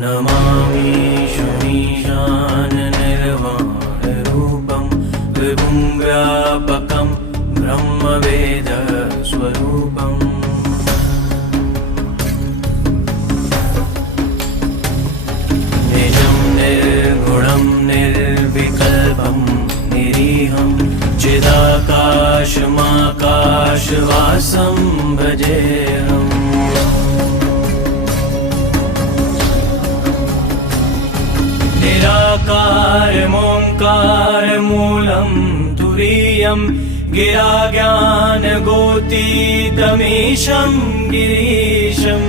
नमामि शमीशाननिर्वाणरूपं विभुं व्यापकं ब्रह्मवेदस्वरूपम् निजं निर्गुणं निर्विकल्पं निरीहं चिदाकाशमाकाशवासं भजेऽहम् निराकारमोङ्कारमूलं तुरीयं गिराज्ञानगोतीतमीशं गिरीशम्